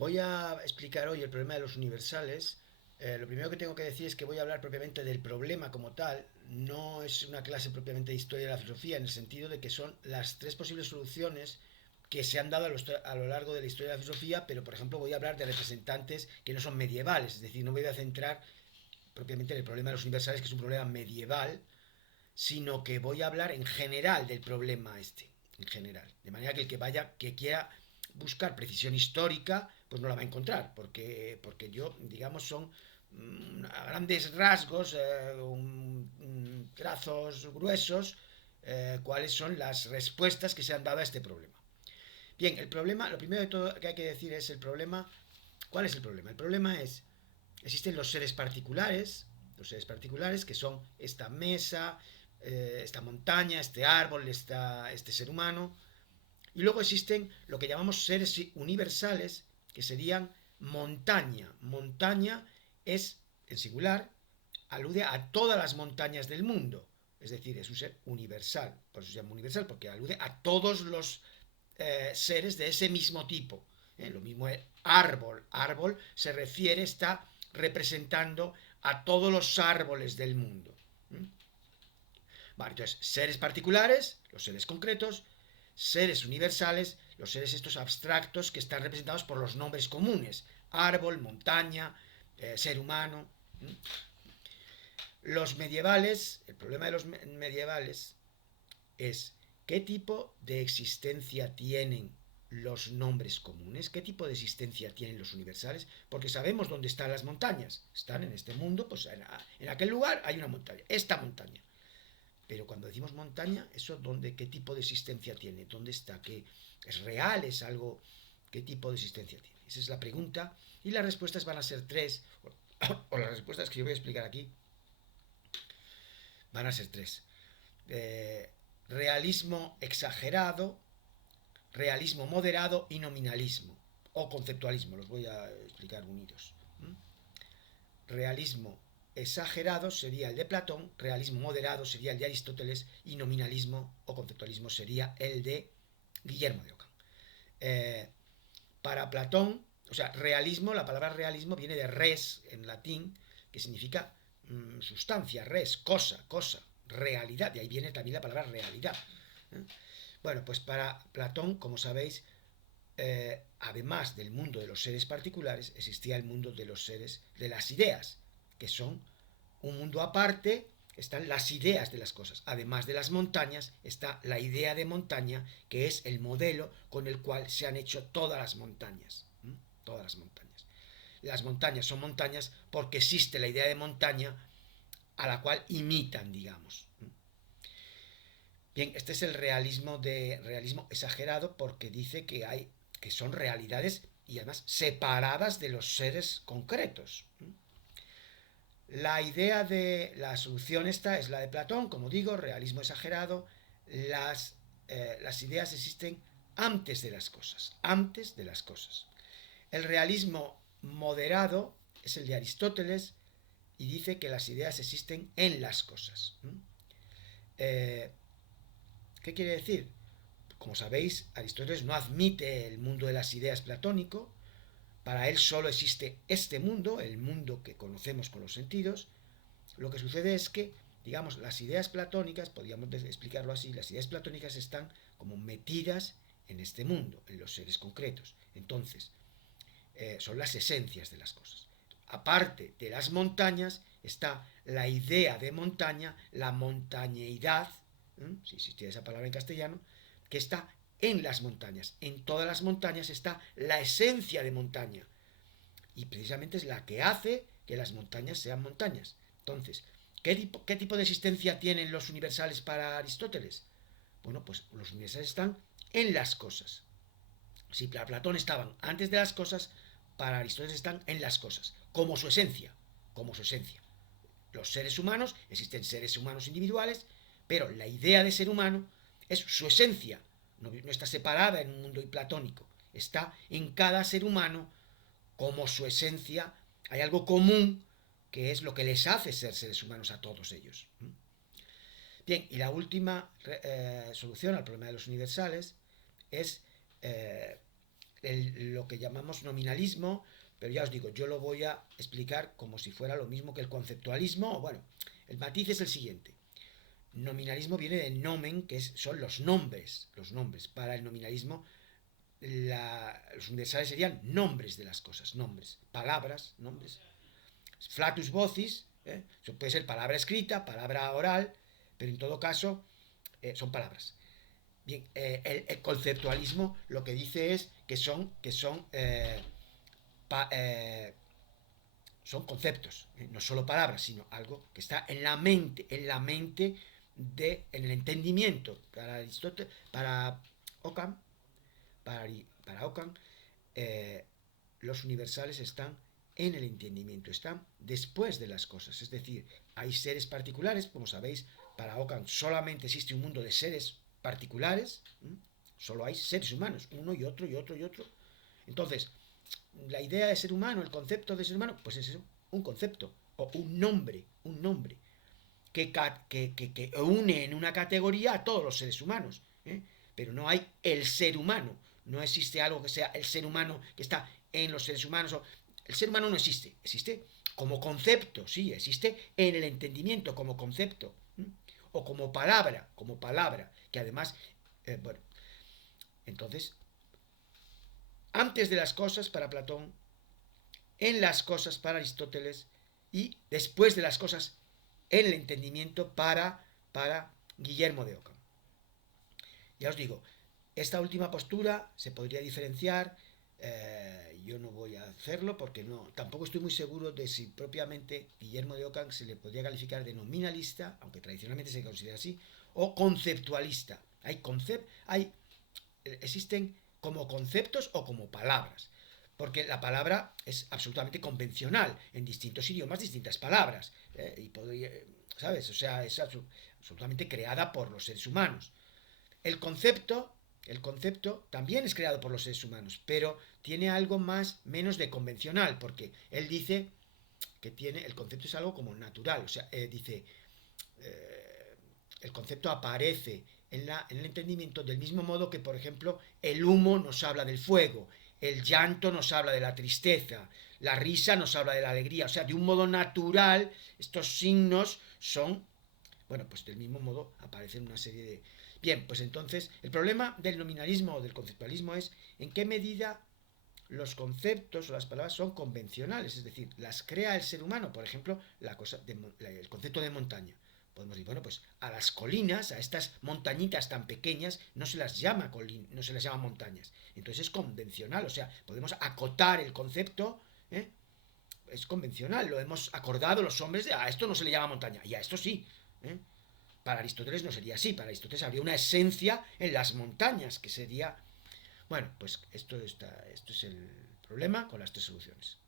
Voy a explicar hoy el problema de los universales. Lo primero que tengo que decir es que voy a hablar propiamente del problema como tal. No es una clase propiamente de historia de la filosofía, en el sentido de que son las tres posibles soluciones que se han dado a lo largo de la historia de la filosofía, pero por ejemplo voy a hablar de representantes que no son medievales, es decir, no me voy a centrar propiamente en el problema de los universales, que es un problema medieval, sino que voy a hablar en general del problema este, en general. De manera que el que vaya, que quiera buscar precisión histórica, pues no la va a encontrar, porque yo, digamos, son a grandes rasgos, trazos gruesos, cuáles son las respuestas que se han dado a este problema. Bien, el problema, lo primero de todo que hay que decir es el problema. ¿Cuál es el problema? El problema es, existen los seres particulares que son esta mesa, esta montaña, este árbol, este ser humano, y luego existen lo que llamamos seres universales, que serían montaña. Montaña es, en singular, alude a todas las montañas del mundo. Es decir, es un ser universal. Por eso se llama universal, porque alude a todos los seres de ese mismo tipo. Lo mismo es árbol. Árbol se refiere, está representando a todos los árboles del mundo. Vale, entonces, seres particulares, los seres concretos, seres universales, los seres estos abstractos que están representados por los nombres comunes, árbol, montaña, ser humano. Los medievales, el problema de los medievales es qué tipo de existencia tienen los nombres comunes, qué tipo de existencia tienen los universales, porque sabemos dónde están las montañas, están en este mundo, pues en aquel lugar hay una montaña, esta montaña. Pero cuando decimos montaña, ¿eso dónde, qué tipo de existencia tiene? ¿Dónde está? ¿Qué es real? ¿Es algo? ¿Qué tipo de existencia tiene? Esa es la pregunta. Y las respuestas van a ser tres, o las respuestas que yo voy a explicar aquí van a ser tres. Realismo exagerado, realismo moderado y nominalismo. O conceptualismo, los voy a explicar unidos. Realismo exagerado sería el de Platón, realismo moderado sería el de Aristóteles y nominalismo o conceptualismo sería el de Guillermo de Ockham. Para Platón, o sea, realismo, la palabra realismo viene de res en latín, que significa sustancia, res, cosa, realidad, de ahí viene también la palabra realidad. Bueno, pues para Platón, como sabéis, además del mundo de los seres particulares, existía el mundo de los seres, de las ideas, que son un mundo aparte, están las ideas de las cosas. Además de las montañas, está la idea de montaña, que es el modelo con el cual se han hecho todas las montañas. Todas las montañas. Las montañas son montañas porque existe la idea de montaña a la cual imitan, digamos. Bien, este es el realismo exagerado porque dice que son realidades y además separadas de los seres concretos. La idea de la solución esta es la de Platón, como digo, realismo exagerado. Las ideas existen antes de las cosas, antes de las cosas. El realismo moderado es el de Aristóteles y dice que las ideas existen en las cosas. ¿Qué quiere decir? Como sabéis, Aristóteles no admite el mundo de las ideas platónico. Para él solo existe este mundo, el mundo que conocemos con los sentidos. Lo que sucede es que, digamos, las ideas platónicas, podríamos explicarlo así, las ideas platónicas están como metidas en este mundo, en los seres concretos. Entonces, son las esencias de las cosas. Aparte de las montañas, está la idea de montaña, la montañeidad, si existiera esa palabra en castellano, que está en las montañas. En todas las montañas está la esencia de montaña. Y precisamente es la que hace que las montañas sean montañas. Entonces, ¿qué tipo de existencia tienen los universales para Aristóteles? Bueno, pues los universales están en las cosas. Si para Platón estaban antes de las cosas, para Aristóteles están en las cosas, como su esencia, como su esencia. Los seres humanos, existen seres humanos individuales, pero la idea de ser humano es su esencia, no está separada en un mundo platónico, está en cada ser humano como su esencia, hay algo común que es lo que les hace ser seres humanos a todos ellos. Bien, y la última solución al problema de los universales es lo que llamamos nominalismo, pero ya os digo, yo lo voy a explicar como si fuera lo mismo que el conceptualismo. Bueno, el matiz es el siguiente. Nominalismo viene de nomen, que son los nombres. Los nombres. Para el nominalismo, los universales serían nombres de las cosas, nombres, palabras, nombres. Flatus vocis, eso puede ser palabra escrita, palabra oral, pero en todo caso son palabras. Bien, el conceptualismo lo que dice es son conceptos, no solo palabras, sino algo que está en la mente, en el entendimiento. Para Aristóteles, para Ockham, para Ockham, los universales están en el entendimiento, están después de las cosas. Es decir, hay seres particulares, como sabéis, para Ockham solamente existe un mundo de seres particulares, solo hay seres humanos, uno y otro y otro y otro. Entonces, la idea de ser humano, el concepto de ser humano, pues es eso, un concepto, o un nombre que une en una categoría a todos los seres humanos, pero no hay el ser humano, no existe algo que sea el ser humano que está en los seres humanos. El ser humano no existe, existe como concepto, sí, existe en el entendimiento como concepto, o como palabra, que además, bueno, entonces, antes de las cosas para Platón, en las cosas para Aristóteles y después de las cosas en el entendimiento para Guillermo de Ockham. Ya os digo, esta última postura se podría diferenciar, yo no voy a hacerlo porque tampoco estoy muy seguro de si propiamente Guillermo de Ockham se le podría calificar de nominalista, aunque tradicionalmente se considera así, o conceptualista. Existen como conceptos o como palabras, porque la palabra es absolutamente convencional, en distintos idiomas, distintas palabras, y podría, ¿sabes? O sea, es absolutamente creada por los seres humanos. El concepto también es creado por los seres humanos, pero tiene algo menos de convencional, porque él dice que el concepto es algo como natural, o sea, dice, el concepto aparece en el entendimiento del mismo modo que, por ejemplo, el humo nos habla del fuego, el llanto nos habla de la tristeza, la risa nos habla de la alegría, o sea, de un modo natural, estos signos son, bueno, pues del mismo modo aparecen una serie de... Bien, pues entonces, el problema del nominalismo o del conceptualismo es en qué medida los conceptos o las palabras son convencionales, es decir, las crea el ser humano, por ejemplo, el concepto de montaña. Podemos decir, bueno, pues a las colinas, a estas montañitas tan pequeñas, no se las llama no se las llama montañas. Entonces es convencional, o sea, podemos acotar el concepto, es convencional, lo hemos acordado los hombres de a esto no se le llama montaña, y a esto sí. Para Aristóteles no sería así, para Aristóteles habría una esencia en las montañas, que sería... Bueno, pues esto es el problema con las tres soluciones.